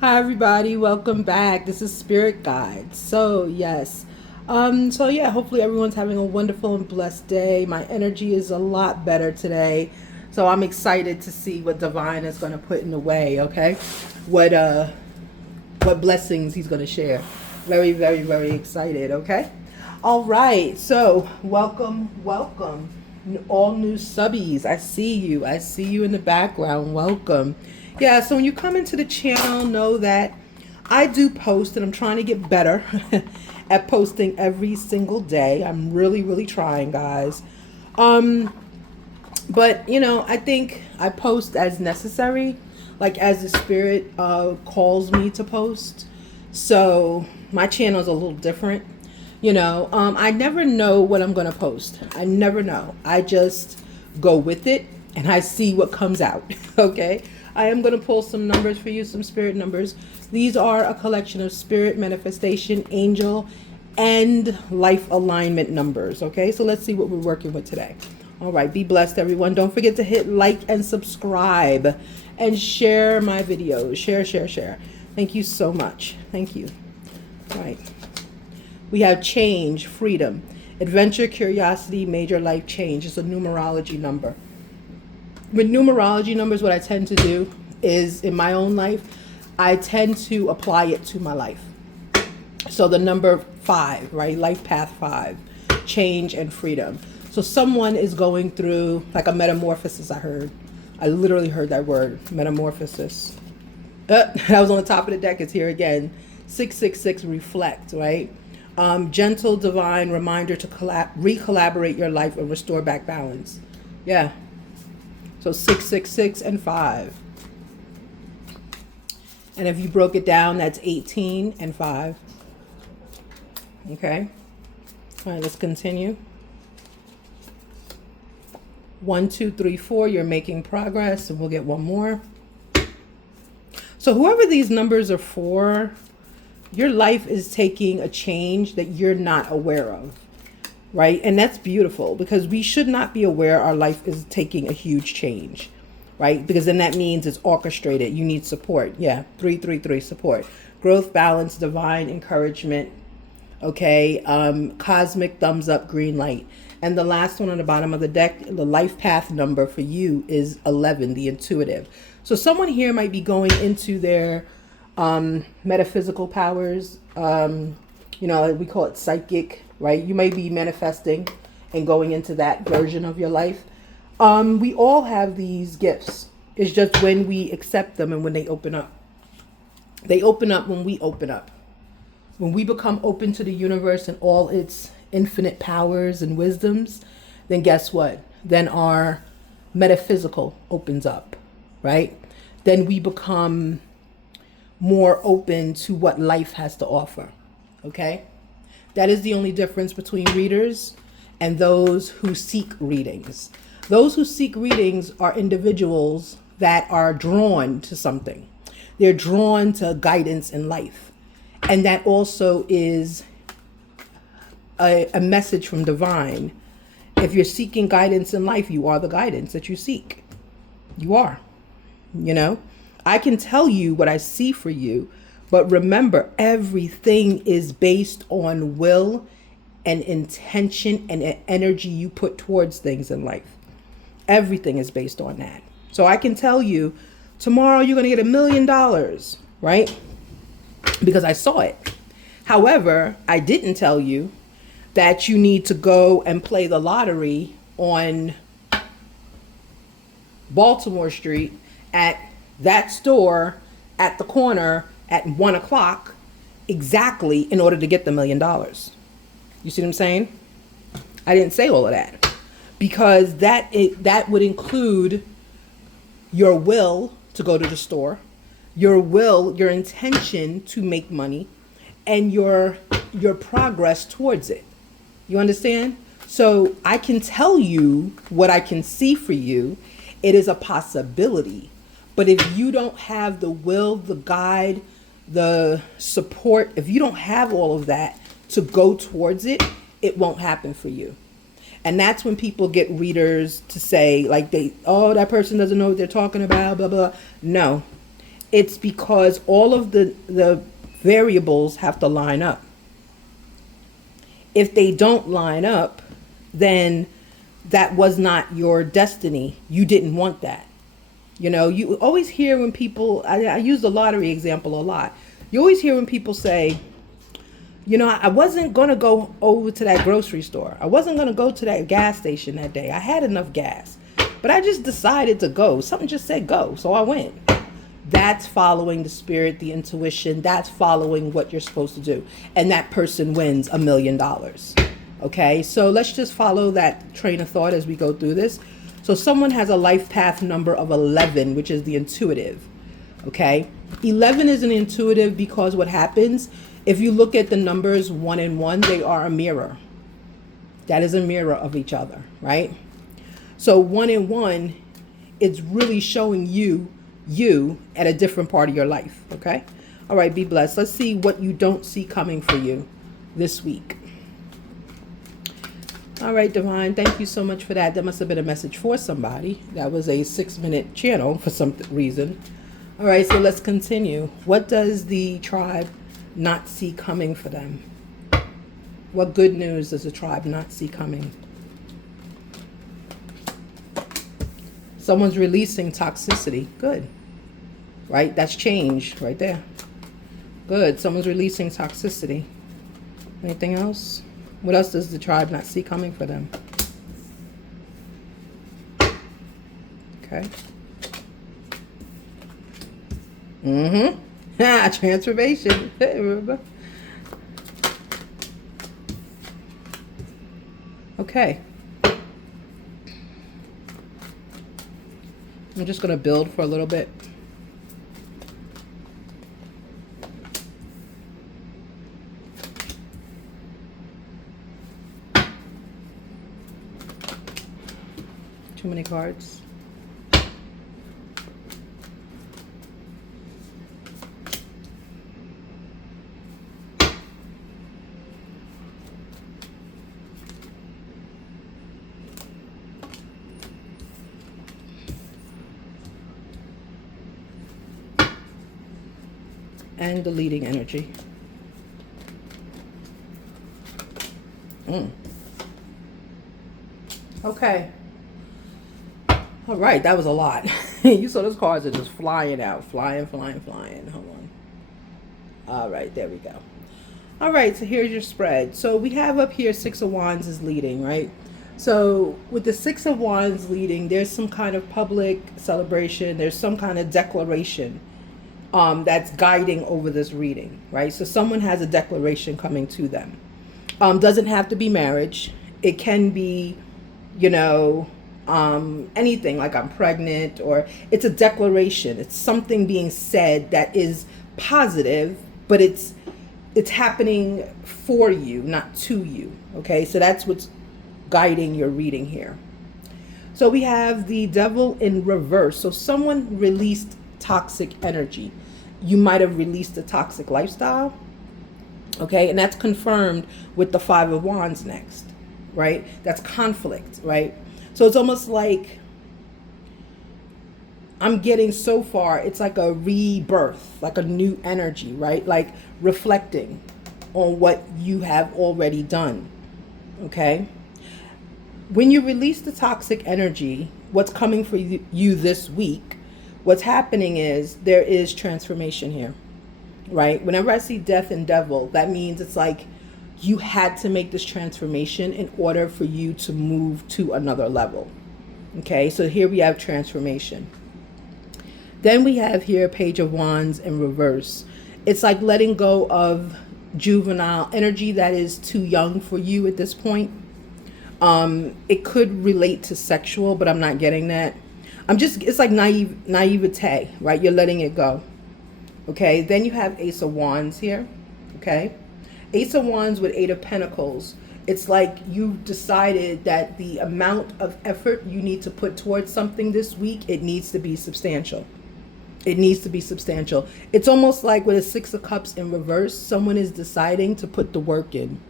Hi everybody, welcome back. This is Spirit Guide. Hopefully everyone's having a wonderful and blessed day. My energy is a lot better today. So I'm excited to see what Divine is going to put in the way, okay? What uh what blessings he's going to share. Very, very, very excited, okay? All right. So, welcome. All new subbies. I see you. I see you in the background. Welcome. Yeah, so when you come into the channel, know that I do post and I'm trying to get better at posting every single day. I'm really, really trying, guys. Um, but I think I post as necessary, like as the spirit calls me to post. So my channel is a little different. I never know what I'm gonna post. I never know. I just go with it and I see what comes out. Okay. I am gonna pull some numbers for you, some spirit numbers. These are a collection of spirit, manifestation, angel, and life alignment numbers. Okay, so let's see what we're working with today. All right, be blessed, everyone. Don't forget to hit like and subscribe and share my videos. Share. Thank you so much. Thank you. All right. We have change, freedom, adventure, curiosity, major life change. It's a numerology number. With numerology numbers, what I tend to do is in my own life, I tend to apply it to my life. So the number 5, right? Life path 5, change and freedom. So someone is going through like a metamorphosis. I literally heard that word, metamorphosis. That was on the top of the deck. It's here again. 666, reflect, right? Gentle, divine reminder to recollaborate your life and restore back balance. Yeah. So 666 and 5. And if you broke it down, that's 18 and 5. Okay. All right, let's continue. 1, 2, 3, 4, you're making progress, and we'll get one more. So whoever these numbers are for, your life is taking a change that you're not aware of, right? And that's beautiful because we should not be aware our life is taking a huge change, right? Because then that means it's orchestrated. You need support. Yeah, 333 support, growth, balance, divine encouragement. Okay, cosmic thumbs up, green light. And the last one on the bottom of the deck, the life path number for you is 11, the intuitive. So someone here might be going into their metaphysical powers. We call it psychic, right? You may be manifesting and going into that version of your life. We all have these gifts. It's just when we accept them and when they open up. They open up when we open up. When we become open to the universe and all its infinite powers and wisdoms, then guess what? Then our metaphysical opens up, right? Then we become more open to what life has to offer, okay? That is the only difference between readers and those who seek readings. Those who seek readings are individuals that are drawn to something. They're drawn to guidance in life. And that also is a message from divine. If you're seeking guidance in life, you are the guidance that you seek. You are. I can tell you what I see for you, but remember, everything is based on will and intention and energy you put towards things in life. Everything is based on that. So I can tell you tomorrow you're going to get $1 million, right? Because I saw it. However, I didn't tell you that you need to go and play the lottery on Baltimore Street at that store at the corner at 1 o'clock exactly in order to get the $1 million. You see what I'm saying? I didn't say all of that because that would include your will to go to the store, your will, your intention to make money, and your progress towards it. You understand? So I can tell you what I can see for you. It is a possibility. But if you don't have the will, the guide, the support, if you don't have all of that to go towards it, it won't happen for you. And that's when people get readers to say like that person doesn't know what they're talking about, blah, blah. No, It's because all of the variables have to line up. If they don't line up, then that was not your destiny. You didn't want that. You know, you always hear when people, I use the lottery example a lot. You always hear when people say, you know, I wasn't going to go over to that grocery store. I wasn't going to go to that gas station that day. I had enough gas, but I just decided to go. Something just said go, so I went. That's following the spirit, the intuition. That's following what you're supposed to do. And that person wins $1 million. Okay, so let's just follow that train of thought as we go through this. So someone has a life path number of 11, which is the intuitive. Okay, 11 is an intuitive because what happens, if you look at the numbers 1 and 1, they are a mirror. That is a mirror of each other, right? So 1 and 1, it's really showing you at a different part of your life. Okay, all right, be blessed. Let's see what you don't see coming for you this week. All right, Divine, thank you so much for that. That must have been a message for somebody. That was a 6-minute channel for some reason. All right, so let's continue. What does the tribe not see coming for them? What good news does the tribe not see coming? Someone's releasing toxicity. Good. Right? That's change right there. Good. Someone's releasing toxicity. Anything else? What else does the tribe not see coming for them? Okay. Transformation. Remember? Okay. I'm just going to build for a little bit. Too many cards. And deleting energy. Okay. All right, that was a lot. You saw those cards are just flying out. Flying. Hold on. All right, there we go. All right, so here's your spread. So we have up here 6 of Wands is leading, right? So with the 6 of Wands leading, there's some kind of public celebration. There's some kind of declaration that's guiding over this reading, right? So someone has a declaration coming to them. Doesn't have to be marriage. It can be, you know, anything like I'm pregnant, or it's a declaration. It's something being said that is positive, but it's happening for you, not to you. Okay, so that's what's guiding your reading here. So we have the Devil in reverse. So someone released toxic energy. You might have released a toxic lifestyle. Okay, and that's confirmed with the 5 of Wands next, right? That's conflict, right? So it's almost like I'm getting so far, it's like a rebirth, like a new energy, right? Like reflecting on what you have already done, okay? When you release the toxic energy, what's coming for you this week, what's happening is there is transformation here, right? Whenever I see Death and Devil, that means it's like you had to make this transformation in order for you to move to another level. Okay, so here we have transformation. Then we have here Page of Wands in reverse. It's like letting go of juvenile energy that is too young for you at this point. It could relate to sexual, but I'm not getting that. It's like naivete, right? You're letting it go. Okay, then you have Ace of Wands here. Okay, Ace of Wands with 8 of Pentacles. It's like you've decided that the amount of effort you need to put towards something this week, it needs to be substantial. It needs to be substantial. It's almost like with a 6 of Cups in reverse, someone is deciding to put the work in,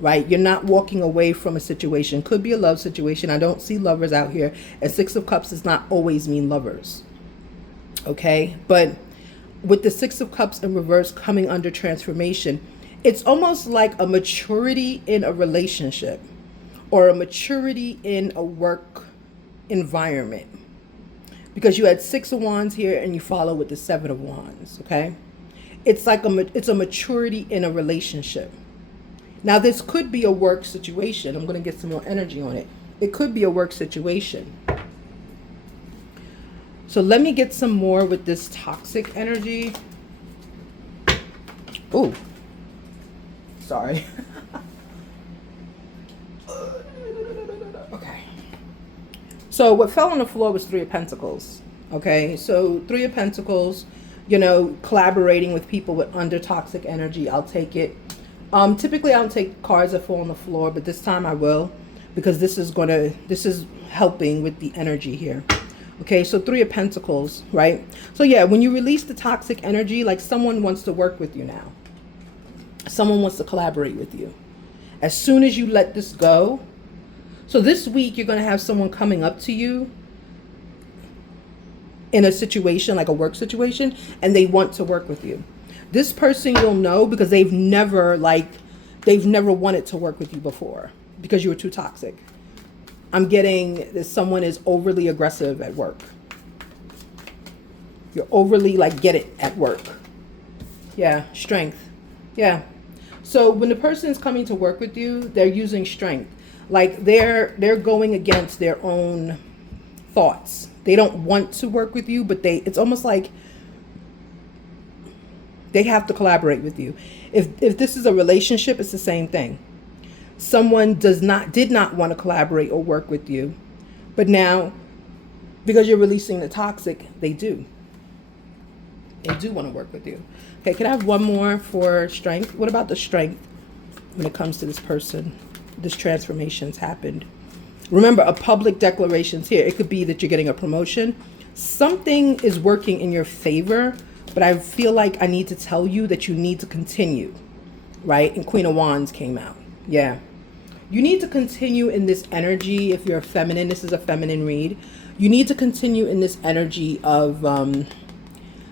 right? You're not walking away from a situation. Could be a love situation. I don't see lovers out here. And 6 of Cups does not always mean lovers. Okay, but with the Six of Cups in reverse coming under transformation, it's almost like a maturity in a relationship or a maturity in a work environment. Because you had Six of Wands here and you follow with the Seven of Wands, okay? It's like it's a maturity in a relationship. Now, this could be a work situation. I'm going to get some more energy on it. It could be a work situation. So let me get some more with this toxic energy. Oh, sorry. Okay. So what fell on the floor was Three of Pentacles. Okay, so Three of Pentacles, you know, collaborating with people with under toxic energy. I'll take it. Typically I don't take cards that fall on the floor, but this time I will, because this is helping with the energy here. Okay, so Three of Pentacles, right? So yeah, when you release the toxic energy, like someone wants to work with you now. Someone wants to collaborate with you. As soon as you let this go, so this week you're going to have someone coming up to you in a situation, like a work situation, and they want to work with you. This person you'll know because they've never wanted to work with you before because you were too toxic. I'm getting that someone is overly aggressive at work. You're overly get it at work. Yeah, strength. Yeah. So when the person is coming to work with you, they're using strength. Like they're going against their own thoughts. They don't want to work with you, but it's almost like they have to collaborate with you. If this is a relationship, it's the same thing. Someone did not want to collaborate or work with you, but now because you're releasing the toxic, they do. They do want to work with you. Okay, can I have one more for strength? What about the strength when it comes to this person? This transformation's happened. Remember, a public declaration's here. It could be that you're getting a promotion. Something is working in your favor, but I feel like I need to tell you that you need to continue, right? And Queen of Wands came out. Yeah. You need to continue in this energy. If you're feminine, this is a feminine read. You need to continue in this energy of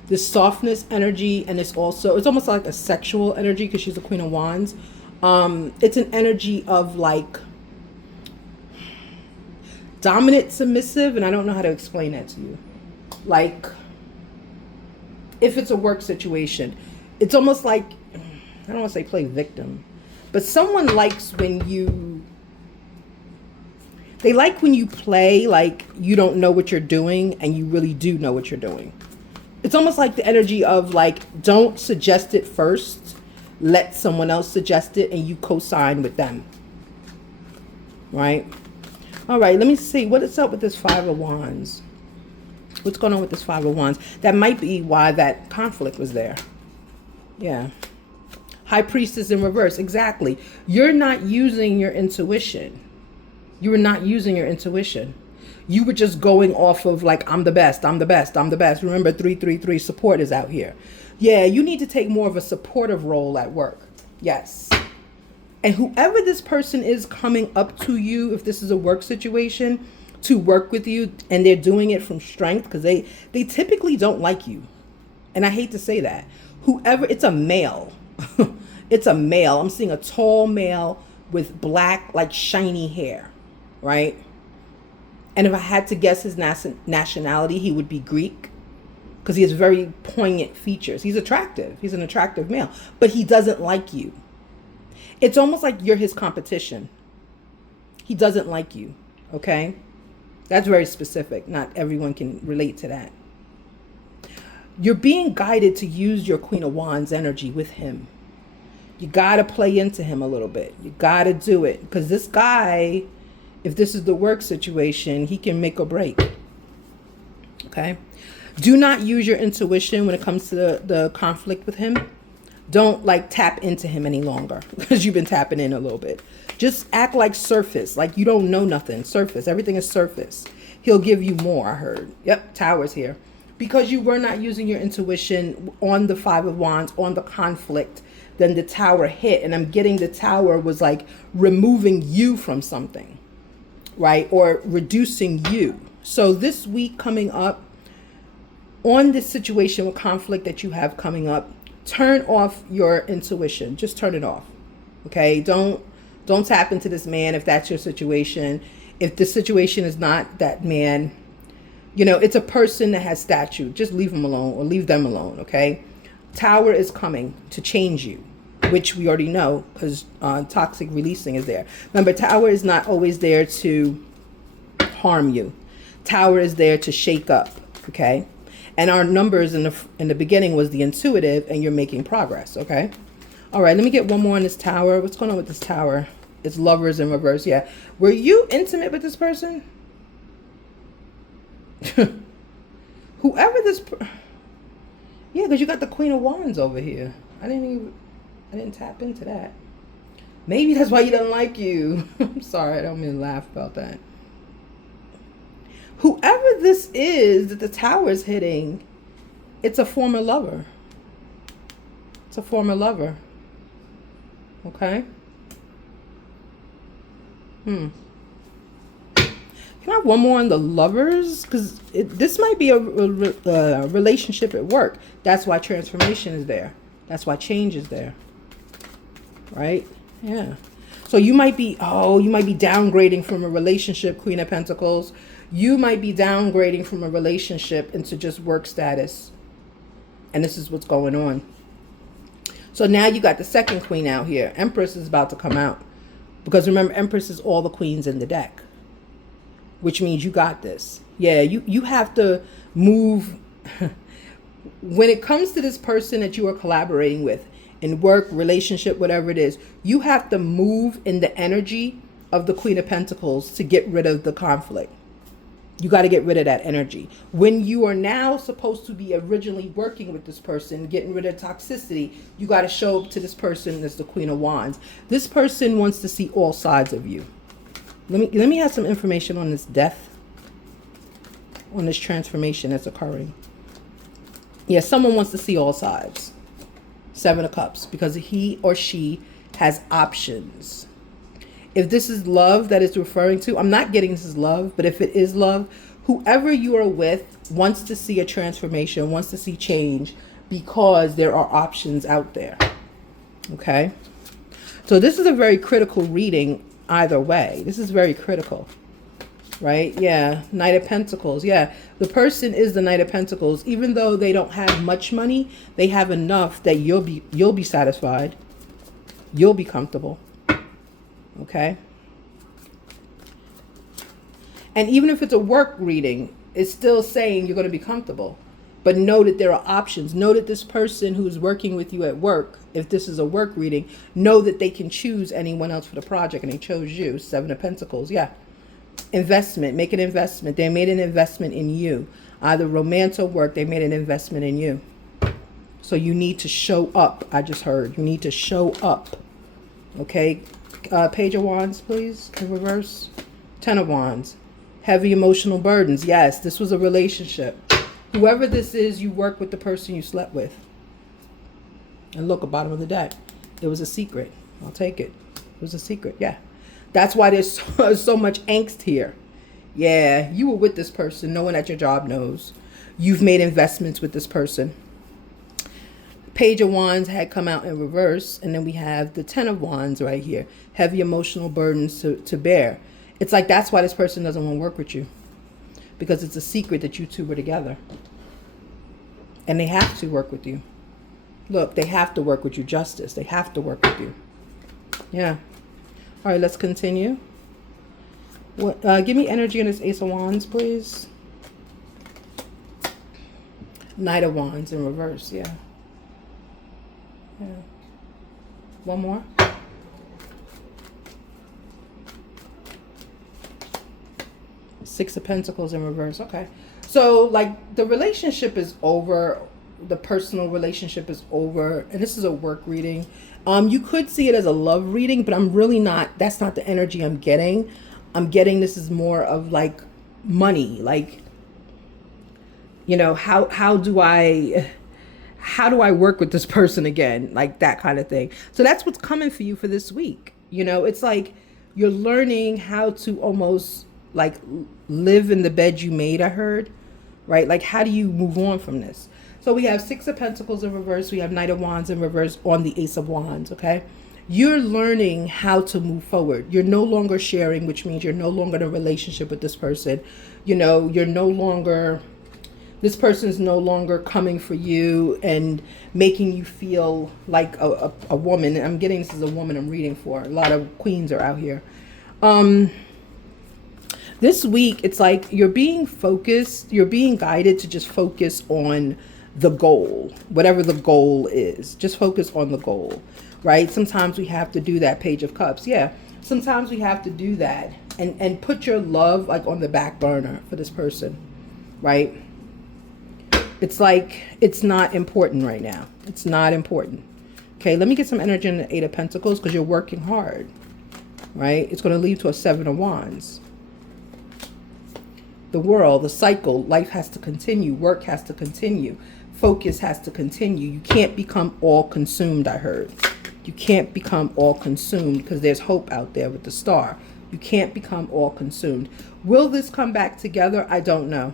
this softness energy, and it's almost like a sexual energy because she's a Queen of Wands. It's an energy of dominant, submissive, and I don't know how to explain that to you. Like, if it's a work situation, it's almost like, I don't want to say play victim, but someone likes when they like when you play like you don't know what you're doing and you really do know what you're doing. It's almost like the energy of don't suggest it first, let someone else suggest it and you co-sign with them. Right? All right, let me see what is up with this Five of Wands. What's going on with this Five of Wands? That might be why that conflict was there. Yeah. High Priestess in reverse. Exactly. You're not using your intuition. You were not using your intuition. You were just going off of I'm the best, I'm the best, I'm the best. Remember 333 support is out here. Yeah, you need to take more of a supportive role at work. Yes. And whoever this person is coming up to you, if this is a work situation, to work with you, and they're doing it from strength, because they typically don't like you. And I hate to say that. Whoever, it's a male. It's a male. I'm seeing a tall male with black, shiny hair, right? And if I had to guess his nationality, he would be Greek, because he has very poignant features. He's attractive. He's an attractive male, but he doesn't like you. It's almost like you're his competition. He doesn't like you, okay? That's very specific. Not everyone can relate to that. You're being guided to use your Queen of Wands energy with him. You got to play into him a little bit. You got to do it. Because this guy, if this is the work situation, he can make or break. Okay? Do not use your intuition when it comes to the conflict with him. Don't tap into him any longer because you've been tapping in a little bit. Just act like surface, like you don't know nothing. Surface. Everything is surface. He'll give you more, I heard. Yep, Tower's here. Because you were not using your intuition on the Five of Wands, on the conflict, then the Tower hit. And I'm getting the Tower was removing you from something, right? Or reducing you. So this week coming up, on this situation with conflict that you have coming up, turn off your intuition. Just turn it off. Okay? Don't tap into this man if that's your situation. If the situation is not that man, it's a person that has statue. Just leave him alone or leave them alone, okay? Tower is coming to change you, which we already know because toxic releasing is there. Remember, Tower is not always there to harm you. Tower is there to shake up, okay? And our numbers in the beginning was the intuitive, and you're making progress, okay? All right, let me get one more on this Tower. What's going on with this Tower? It's Lovers in reverse, yeah. Were you intimate with this person? Whoever this... Yeah, because you got the Queen of Wands over here. I didn't tap into that. Maybe that's why he doesn't like you. I'm sorry, I don't mean to laugh about that. Whoever this is that the Tower is hitting, it's a former lover. It's a former lover. Okay? Can I have one more on the Lovers? Because this might be a relationship at work. That's why transformation is there. That's why change is there. Right? Yeah. So you might be downgrading from a relationship, Queen of Pentacles. You might be downgrading from a relationship into just work status. And this is what's going on. So now you got the second queen out here. Empress is about to come out. Because remember, Empress is all the queens in the deck. Which means you got this. Yeah, you have to move. When it comes to this person that you are collaborating with, in work, relationship, whatever it is, you have to move in the energy of the Queen of Pentacles to get rid of the conflict. You got to get rid of that energy. When you are now supposed to be originally working with this person, getting rid of toxicity, you got to show up to this person as the Queen of Wands. This person wants to see all sides of you. Let me have some information on this death, on this transformation that's occurring. Yeah, someone wants to see all sides. Seven of Cups, because he or she has options. If this is love that it's referring to, I'm not getting this is love, but if it is love, whoever you are with wants to see a transformation, wants to see change because there are options out there. Okay? So this is a very critical reading either way. This is very critical. Right? Yeah. Knight of Pentacles. Yeah. The person is the Knight of Pentacles. Even though they don't have much money, they have enough that you'll be satisfied. You'll be comfortable. Okay? And even if it's a work reading, it's still saying you're going to be comfortable. But know that there are options. Know that this person who's working with you at work, if this is a work reading, know that they can choose anyone else for the project, and they chose you. Seven of Pentacles. Yeah. Investment. Make an investment. They made an investment in you. Either romance or work, they made an investment in you. So you need to show up. I just heard. You need to show up. Okay? Page of Wands, please. In reverse. Ten of Wands. Heavy emotional burdens. Yes, this was a relationship. Whoever this is, you work with the person you slept with. And look, at bottom of the deck. It was a secret. I'll take it. It was a secret. Yeah. That's why there's so much angst here. Yeah, you were with this person. No one at your job knows. You've made investments with this person. Page of Wands had come out in reverse. And then we have the Ten of Wands right here. Heavy emotional burdens to bear. It's like that's why this person doesn't want to work with you. Because it's a secret that you two were together. And they have to work with you. Look, they have to work with you. Justice. They have to work with you. Yeah. All right, let's continue. What? Give me energy on this Ace of Wands, please. Knight of Wands in reverse, yeah. Yeah. One more. Six of Pentacles in reverse, okay. So, like, the relationship is over. The personal relationship is over. And this is a work reading. You could see it as a love reading, but I'm really not. That's not the energy I'm getting. I'm getting this is more of like money. Like, you know, how do I work with this person again? Like that kind of thing. So that's what's coming for you for this week. You know, it's like you're learning how to almost like live in the bed you made, I heard. right? Like, how do you move on from this? So we have Six of Pentacles in reverse. We have Knight of Wands in reverse on the Ace of Wands, okay? You're learning how to move forward. You're no longer sharing, which means you're no longer in a relationship with this person. You know, you're no longer, this person's no longer coming for you and making you feel like a woman. I'm getting, this is a woman I'm reading for. A lot of queens are out here. This week, it's like you're being focused, you're being guided to just focus on the goal, whatever the goal is. Just focus on the goal, right? Sometimes we have to do that, Page of Cups. Yeah, sometimes we have to do that and put your love like on the back burner for this person, right? It's like it's not important right now. It's not important. Okay, let me get some energy in the Eight of Pentacles because you're working hard, right? It's going to lead to a Seven of Wands. The world, the cycle, life has to continue. Work has to continue. Focus has to continue. You can't become all consumed, I heard. You can't become all consumed because there's hope out there with the Star. You can't become all consumed. Will this come back together? I don't know.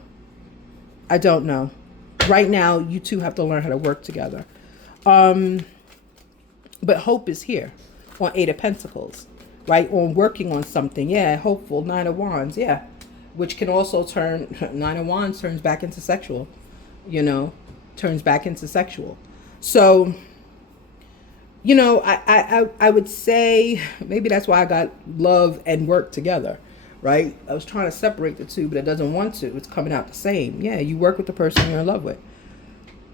I don't know. Right now, you two have to learn how to work together. But hope is here on Eight of Pentacles, right? On working on something. Yeah, hopeful. Nine of Wands. Yeah. Which can also turn, Nine of Wands turns back into sexual, you know, turns back into sexual. So, you know, I would say maybe that's why I got love and work together, right? I was trying to separate the two, but it doesn't want to. It's coming out the same. Yeah, you work with the person you're in love with,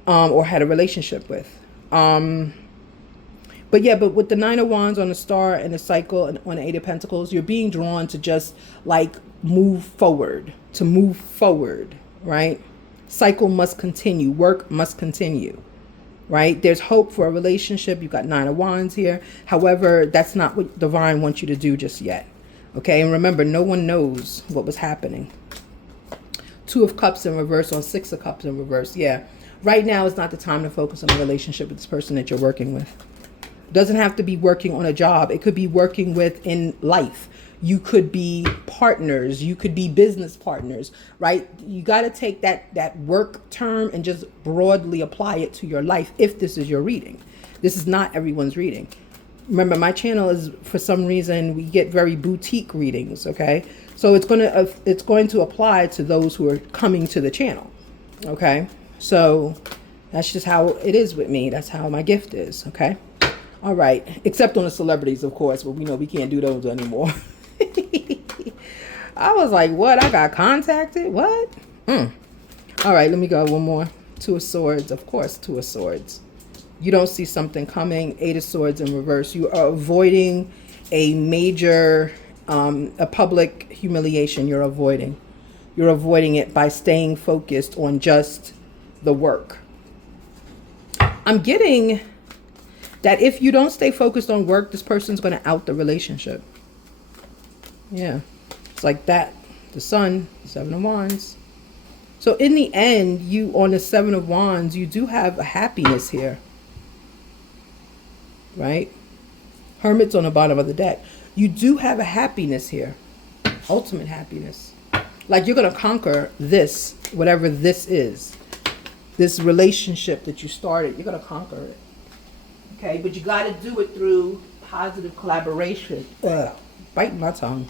or had a relationship with. But yeah, but with the Nine of Wands on the Star and the cycle and on the Eight of Pentacles, you're being drawn to just like move forward, right? Cycle must continue. Work must continue, right? There's hope for a relationship. You've got Nine of Wands here. However, that's not what Divine wants you to do just yet. Okay, and remember, no one knows what was happening. Two of Cups in reverse on Six of Cups in reverse. Yeah, right now is not the time to focus on a relationship with this person that you're working with. Doesn't have to be working on a job. It could be working with in life. You could be partners. You could be business partners, right? You got to take that work term and just broadly apply it to your life if this is your reading. This is not everyone's reading. Remember, my channel is, for some reason, we get very boutique readings, okay? So it's going to apply to those who are coming to the channel, okay? So that's just how it is with me. That's how my gift is, okay? All right, except on the celebrities, of course, but we know we can't do those anymore. I was like, what? I got contacted? What? All right, let me go one more. Two of Swords, of course, Two of Swords. You don't see something coming. Eight of Swords in reverse. You are avoiding a major, a public humiliation. You're avoiding it by staying focused on just the work. I'm getting that if you don't stay focused on work, this person's going to out the relationship. Yeah, it's like that. The Sun, Seven of Wands. So in the end, you on the Seven of Wands, you do have a happiness here. Right? Hermit's on the bottom of the deck. You do have a happiness here. Ultimate happiness. Like you're going to conquer this, whatever this is. This relationship that you started, you're going to conquer it. Okay, but you got to do it through positive collaboration. Biting my tongue.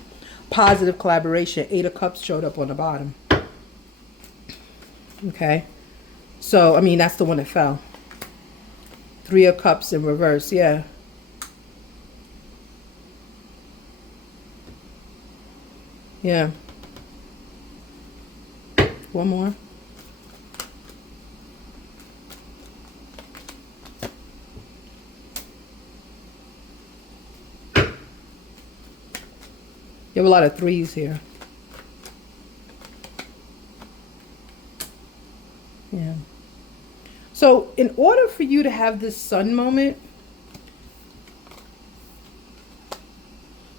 Positive collaboration. Eight of Cups showed up on the bottom. Okay, so I mean that's the one that fell. Three of Cups in reverse. Yeah. Yeah. One more. You have a lot of threes here. Yeah. So in order for you to have this Sun moment,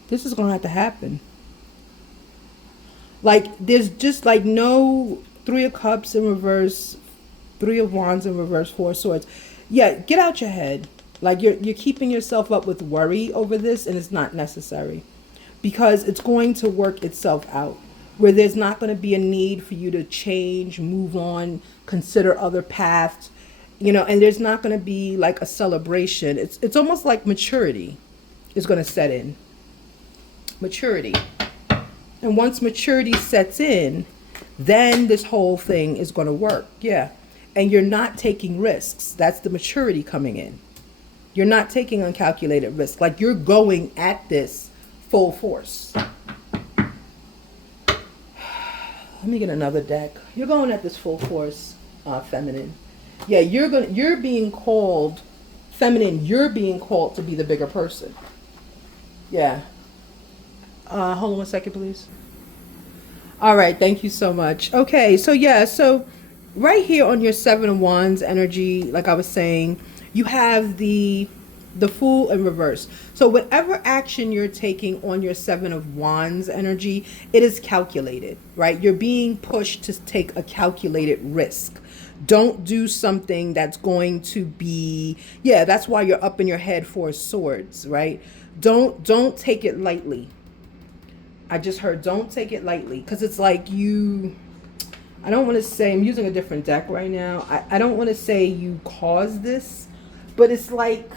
this is going to have to happen. Like there's just like no Three of Cups in reverse, Three of Wands in reverse, Four of Swords. Yeah, get out your head. Like you're keeping yourself up with worry over this, and it's not necessary. Because it's going to work itself out. where there's not going to be a need for you to change, move on, consider other paths, and there's not going to be like a celebration. It's almost like maturity is going to set in. Maturity. And once maturity sets in, then this whole thing is going to work. Yeah. And you're not taking risks. That's the maturity coming in. You're not taking uncalculated risks. Like you're going at this full force. Let me get another deck. You're going at this full force, feminine. Yeah, you're being called feminine. You're being called to be the bigger person. Yeah. Hold on one second, please. All right, thank you so much. Okay, so yeah, so right here on your Seven of Wands energy, like I was saying, you have the Fool in reverse. So whatever action you're taking on your Seven of Wands energy, it is calculated, right? You're being pushed to take a calculated risk. Don't do something that's going to be, yeah, that's why you're up in your head for swords, right? Don't take it lightly. I just heard don't take it lightly, because it's like I don't want to say, I'm using a different deck right now. I don't want to say you caused this, but it's like,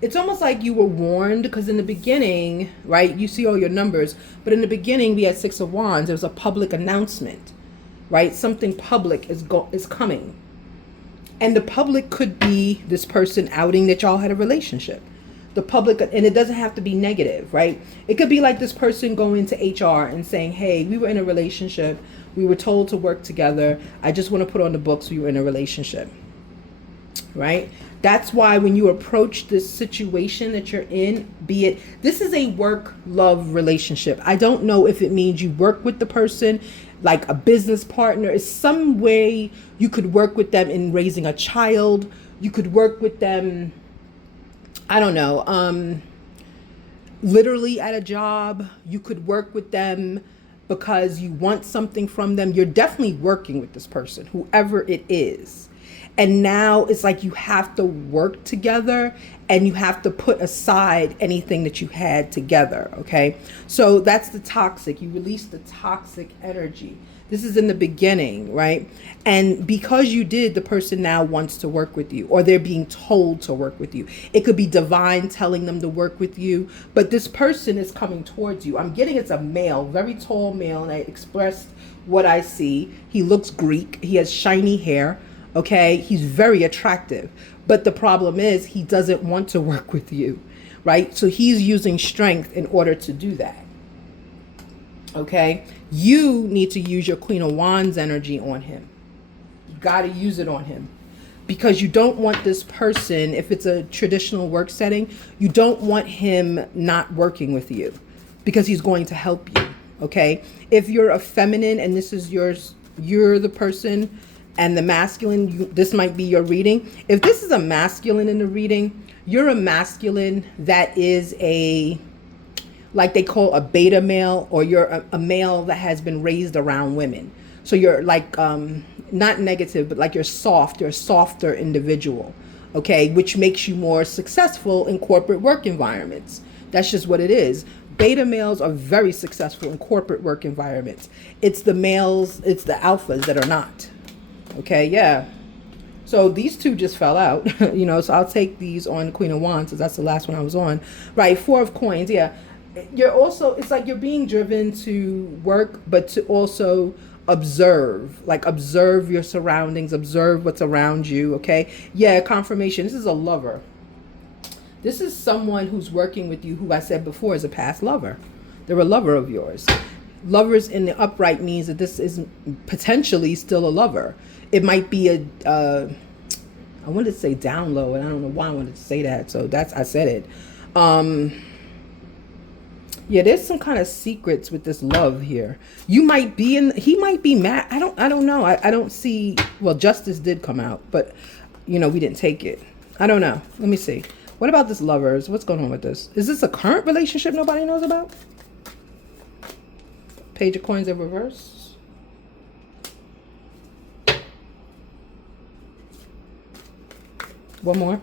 it's almost like you were warned, because in the beginning, right, you see all your numbers, but in the beginning we had Six of Wands. There was a public announcement, right? Something public is coming. And the public could be this person outing that y'all had a relationship. The public, and it doesn't have to be negative, right? It could be like this person going to HR and saying, hey, we were in a relationship. We were told to work together. I just want to put on the books we were in a relationship, right? That's why when you approach this situation that you're in, be it, this is a work-love relationship. I don't know if it means you work with the person like a business partner. It's some way you could work with them in raising a child. You could work with them, I don't know, literally at a job. You could work with them because you want something from them. You're definitely working with this person, whoever it is. And now it's like you have to work together and you have to put aside anything that you had together, okay? So that's the toxic. You release the toxic energy. This is in the beginning, right? And because you did, the person now wants to work with you, or they're being told to work with you. It could be divine telling them to work with you, but this person is coming towards you. I'm getting it's a male, very tall male, and I expressed what I see. He looks Greek. He has shiny hair. Okay, he's very attractive, but the problem is he doesn't want to work with you, right? So he's using strength in order to do that. Okay, you need to use your Queen of Wands energy on him. You got to use it on him, because you don't want this person, if it's a traditional work setting, you don't want him not working with you, because he's going to help you. Okay, if you're a feminine and this is yours, you're the person. And the masculine, this might be your reading. If this is a masculine in the reading, you're a masculine that is like they call a beta male, or you're a male that has been raised around women. So you're like, not negative, but like you're a softer individual, okay? Which makes you more successful in corporate work environments. That's just what it is. Beta males are very successful in corporate work environments. It's the males, it's the alphas that are not. Okay, yeah. So these two just fell out, so I'll take these on Queen of Wands, because that's the last one I was on. Right, Four of Coins, yeah. You're also, it's like you're being driven to work, but to also observe your surroundings, observe what's around you, okay? Yeah, confirmation. This is a lover. This is someone who's working with you, who I said before is a past lover. They're a lover of yours. Lovers in the upright means that this is potentially still a lover. It might be I wanted to say down low, and I don't know why I wanted to say that. So I said it. Yeah, there's some kind of secrets with this love here. He might be mad. I don't know. I don't see, well, justice did come out, but we didn't take it. I don't know. Let me see. What about this lovers? What's going on with this? Is this a current relationship nobody knows about? Page of Coins in reverse. One more.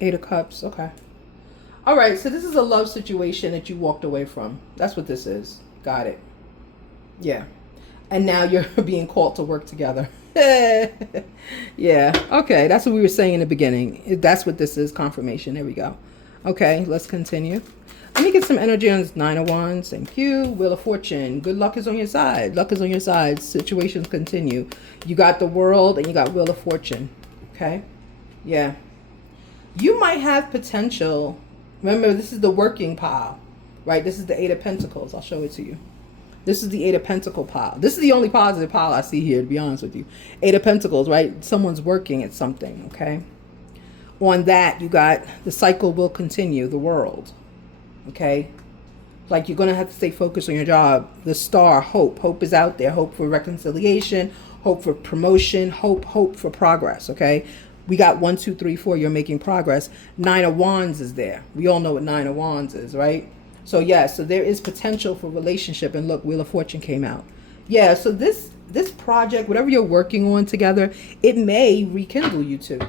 Eight of Cups. Okay. All right. So this is a love situation that you walked away from. That's what this is. Got it. Yeah. And now you're being called to work together. Yeah. Okay. That's what we were saying in the beginning. That's what this is. Confirmation. There we go. Okay. Let's continue. Let me get some energy on this Nine of Wands. Thank you. Wheel of Fortune. Good luck is on your side. Luck is on your side. Situations continue. You got the World and you got Wheel of Fortune. Okay. Yeah. You might have potential. Remember, this is the working pile, right? This is the Eight of Pentacles. I'll show it to you. This is the Eight of Pentacle pile. This is the only positive pile I see here, to be honest with you. Eight of Pentacles, right? Someone's working at something, okay? On that, you got the cycle will continue, the World, okay? Like, you're going to have to stay focused on your job. The Star, hope. Hope is out there. Hope for reconciliation. Hope for promotion. Hope for progress, okay? We got 1, 2, 3, 4. You're making progress. Nine of Wands is there. We all know what Nine of Wands is, right? So yeah, so there is potential for relationship. And look, Wheel of Fortune came out. Yeah, so this project, whatever you're working on together, it may rekindle you two.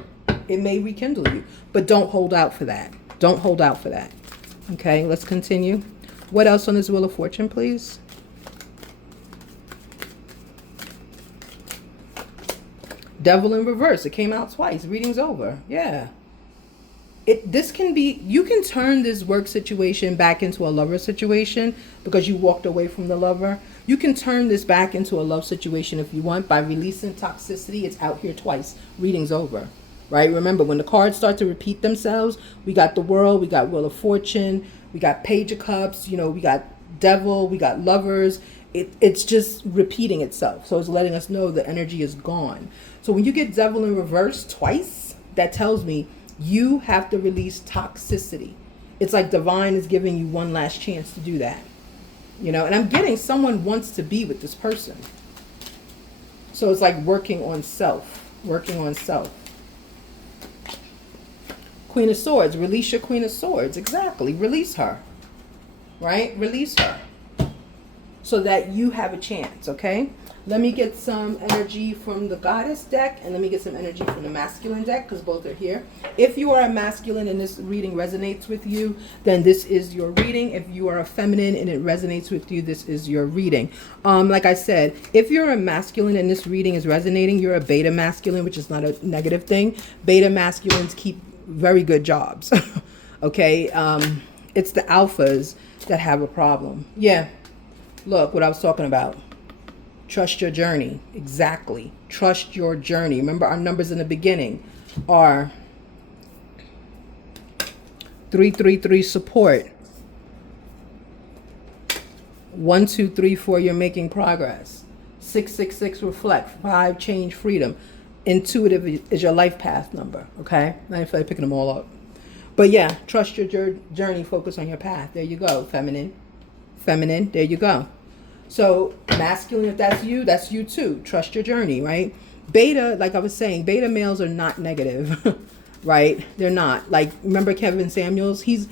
It may rekindle you. But don't hold out for that. Don't hold out for that. Okay, let's continue. What else on this Wheel of Fortune, please? Devil in reverse. It came out twice. Reading's over. Yeah. This can be, you can turn this work situation back into a lover situation because you walked away from the lover. You can turn this back into a love situation if you want by releasing toxicity. It's out here twice. Reading's over, right? Remember, when the cards start to repeat themselves, we got the World, we got Wheel of Fortune, we got Page of Cups, you know, we got Devil, we got Lovers. It's just repeating itself. So it's letting us know the energy is gone. So when you get Devil in reverse twice, that tells me you have to release toxicity. It's like divine is giving you one last chance to do that. You know, and I'm getting someone wants to be with this person. So it's like working on self. Working on self. Queen of Swords. Release your Queen of Swords. Exactly. Release her. Right? Release her. So that you have a chance, okay? Let me get some energy from the Goddess deck, and let me get some energy from the Masculine deck, because both are here. If you are a masculine and this reading resonates with you, then this is your reading. If you are a feminine and it resonates with you, this is your reading. Like I said, if you're a masculine and this reading is resonating, you're a beta masculine, which is not a negative thing. Beta masculines keep very good jobs, okay? It's the alphas that have a problem. Yeah, look what I was talking about. Trust your journey. Exactly. Trust your journey. Remember, our numbers in the beginning are 333 support. 1, 2, 3, 4, you're making progress. 666 reflect. 5, change freedom. Intuitive is your life path number. Okay? I feel like picking them all up. But yeah, trust your journey. Focus on your path. There you go. Feminine. Feminine. There you go. So masculine, if that's you too. Trust your journey, right? Beta, like I was saying, beta males are not negative, right? They're not. Like, remember Kevin Samuels? He's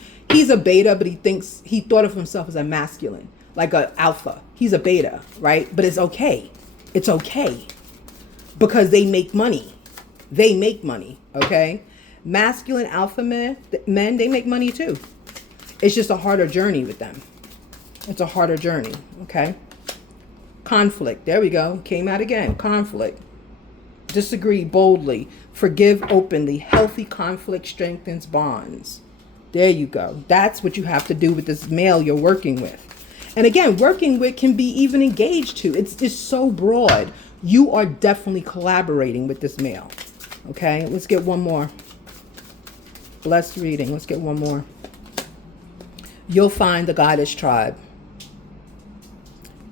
a beta, but he thought of himself as a masculine, like a alpha. He's a beta, right? But it's okay. It's okay. Because they make money. They make money, okay? Masculine alpha men, they make money too. It's just a harder journey with them. It's a harder journey, okay? Conflict. There we go. Came out again. Conflict. Disagree boldly. Forgive openly. Healthy conflict strengthens bonds. There you go. That's what you have to do with this male you're working with. And again, working with can be even engaged to. It's just so broad. You are definitely collaborating with this male. Okay, let's get one more. Blessed reading. Let's get one more. You'll find the Goddess tribe.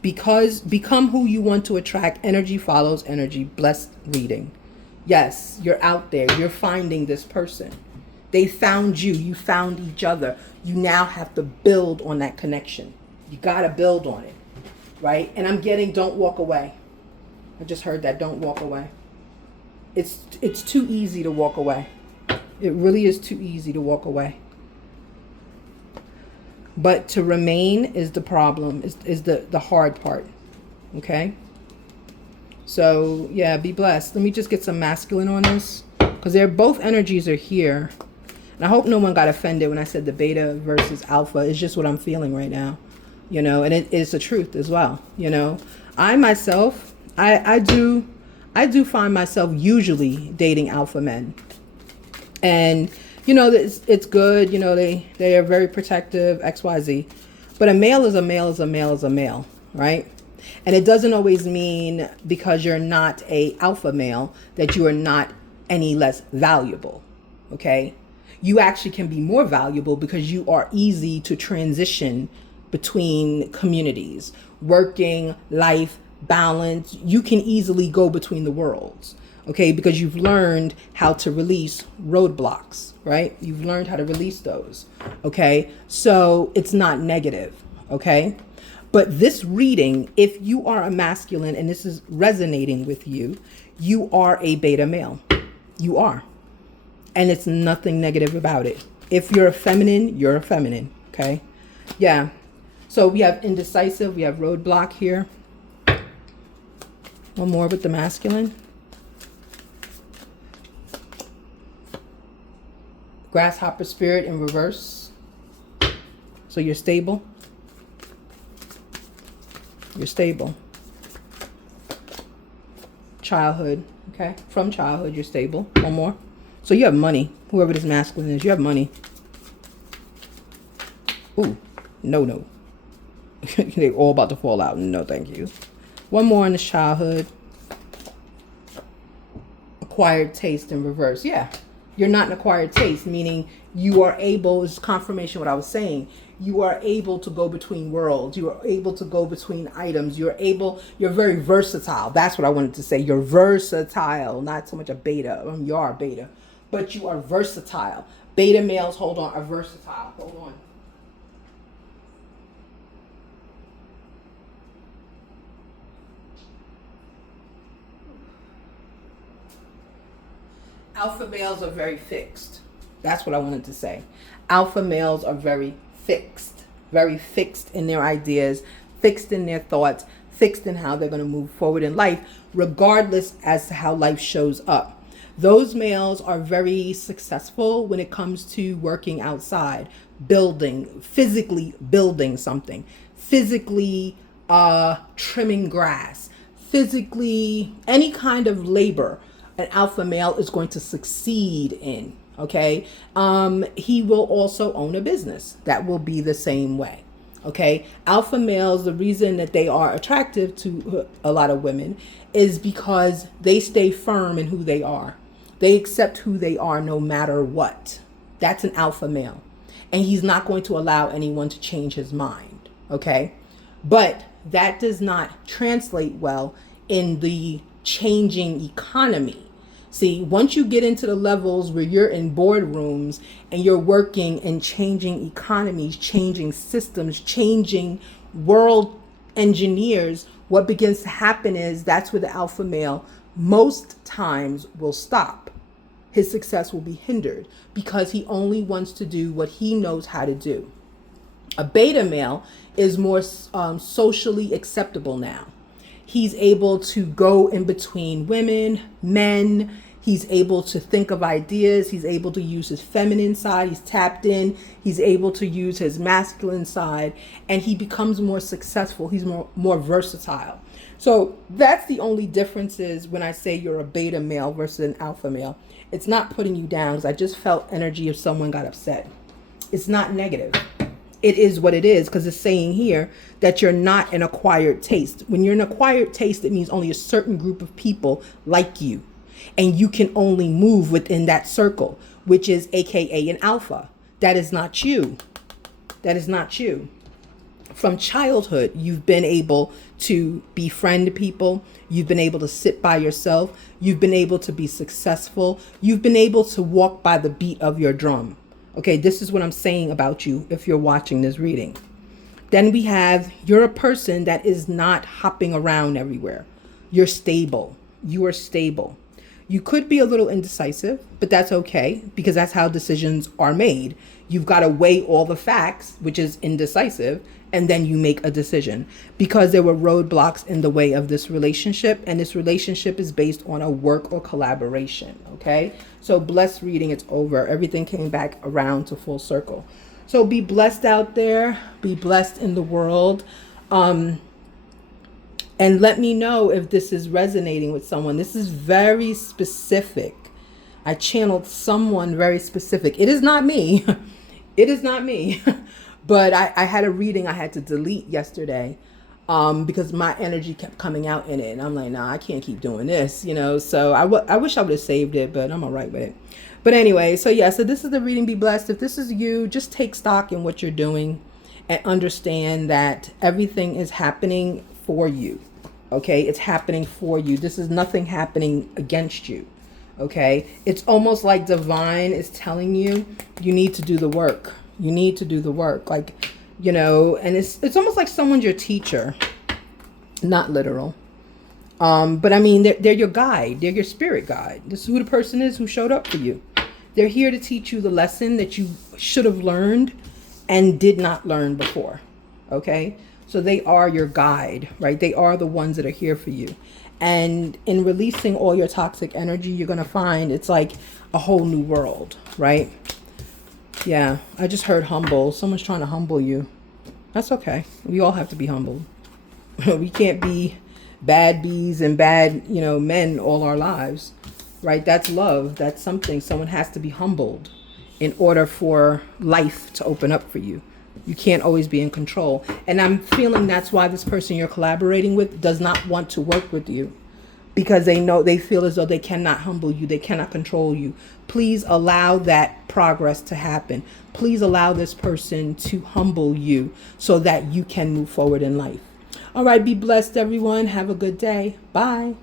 Because become who you want to attract. Energy follows energy. Blessed reading. Yes, you're out there. You're finding this person. They found you. You found each other. You now have to build on that connection. You got to build on it. Right? And I'm getting don't walk away. I just heard that. Don't walk away. It's too easy to walk away. It really is too easy to walk away. But to remain is the problem, is the hard part. Okay? So, yeah, be blessed. Let me just get some masculine on this. Because both energies are here. And I hope no one got offended when I said the beta versus alpha. It's just what I'm feeling right now, and it is the truth as well. I myself, I do find myself usually dating alpha men. And, it's good. They are very protective, XYZ. But a male is a male is a male is a male, right? And it doesn't always mean because you're not a alpha male that you are not any less valuable, okay? You actually can be more valuable because you are easy to transition between communities, working, life, balance. You can easily go between the worlds, okay? Because you've learned how to release roadblocks, right? You've learned how to release those, okay? So it's not negative, okay? But this reading, if you are a masculine and this is resonating with you, you are a beta male. You are. And it's nothing negative about it. If you're a feminine, you're a feminine, okay? Yeah. So we have indecisive, we have roadblock here. One more with the masculine. Grasshopper spirit in reverse. So you're stable. You're stable. Childhood, okay? From childhood, you're stable. One more. So you have money. Whoever this masculine is, you have money. Ooh, no. They're all about to fall out. No, thank you. One more in the childhood. Acquired taste in reverse. Yeah. You're not an acquired taste, meaning you are able, it's confirmation of what I was saying. You are able to go between worlds. You are able to go between items. You're very versatile. That's what I wanted to say. You're versatile, not so much a beta. You are a beta, but you are versatile. Beta males, hold on, are versatile. Hold on. Alpha males are very fixed. That's what I wanted to say. Alpha males are very fixed in their ideas, fixed in their thoughts, fixed in how they're going to move forward in life, regardless as to how life shows up. Those males are very successful when it comes to working outside, physically building something, physically trimming grass, physically any kind of labor an alpha male is going to succeed in, okay? He will also own a business. That will be the same way, okay? Alpha males, the reason that they are attractive to a lot of women is because they stay firm in who they are. They accept who they are no matter what. That's an alpha male. And he's not going to allow anyone to change his mind, okay? But that does not translate well in the changing economy. See, once you get into the levels where you're in boardrooms and you're working and changing economies, changing systems, changing world engineers, what begins to happen is that's where the alpha male most times will stop. His success will be hindered because he only wants to do what he knows how to do. A beta male is more socially acceptable now. He's able to go in between women, men. He's able to think of ideas. He's able to use his feminine side. He's tapped in. He's able to use his masculine side. And he becomes more successful. He's more versatile. So that's the only differences when I say you're a beta male versus an alpha male. It's not putting you down because I just felt energy if someone got upset. It's not negative. It is what it is because it's saying here that you're not an acquired taste. When you're an acquired taste, it means only a certain group of people like you. And you can only move within that circle, which is AKA an alpha. That is not you. That is not you. From childhood, you've been able to befriend people. You've been able to sit by yourself. You've been able to be successful. You've been able to walk by the beat of your drum. Okay, this is what I'm saying about you if you're watching this reading. Then we have, you're a person that is not hopping around everywhere. You're stable. You are stable. You could be a little indecisive, but that's okay because that's how decisions are made. You've got to weigh all the facts, which is indecisive, and then you make a decision, because there were roadblocks in the way of this relationship, and this relationship is based on a work or collaboration. Okay, so blessed reading, it's over. Everything came back around to full circle. So be blessed out there, be blessed in the world, and let me know if this is resonating with someone. This is very specific. I channeled someone very specific. It is not me. It is not me. But I had a reading I had to delete yesterday because my energy kept coming out in it. And I'm like, nah, I can't keep doing this, you know. So I wish I would have saved it, but I'm all right with it. But anyway, so yeah, so this is the reading. Be blessed. If this is you, just take stock in what you're doing and understand that everything is happening for you. Okay, it's happening for you. This is nothing happening against you. Okay, it's almost like divine is telling you, you need to do the work. You need to do the work, like, you know, and it's almost like someone's your teacher, not literal. But I mean, they're your guide. They're your spirit guide. This is who the person is who showed up for you. They're here to teach you the lesson that you should have learned and did not learn before. Okay, so they are your guide, right? They are the ones that are here for you. And in releasing all your toxic energy, you're going to find it's like a whole new world, right? Yeah, I just heard humble. Someone's trying to humble you. That's okay. We all have to be humbled. We can't be bad bees and bad, you know, men all our lives, right? That's love. That's something. Someone has to be humbled in order for life to open up for you. You can't always be in control. And I'm feeling that's why this person you're collaborating with does not want to work with you, because they feel as though they cannot humble you. They cannot control you. Please allow that progress to happen. Please allow this person to humble you so that you can move forward in life. All right. Be blessed, everyone. Have a good day. Bye.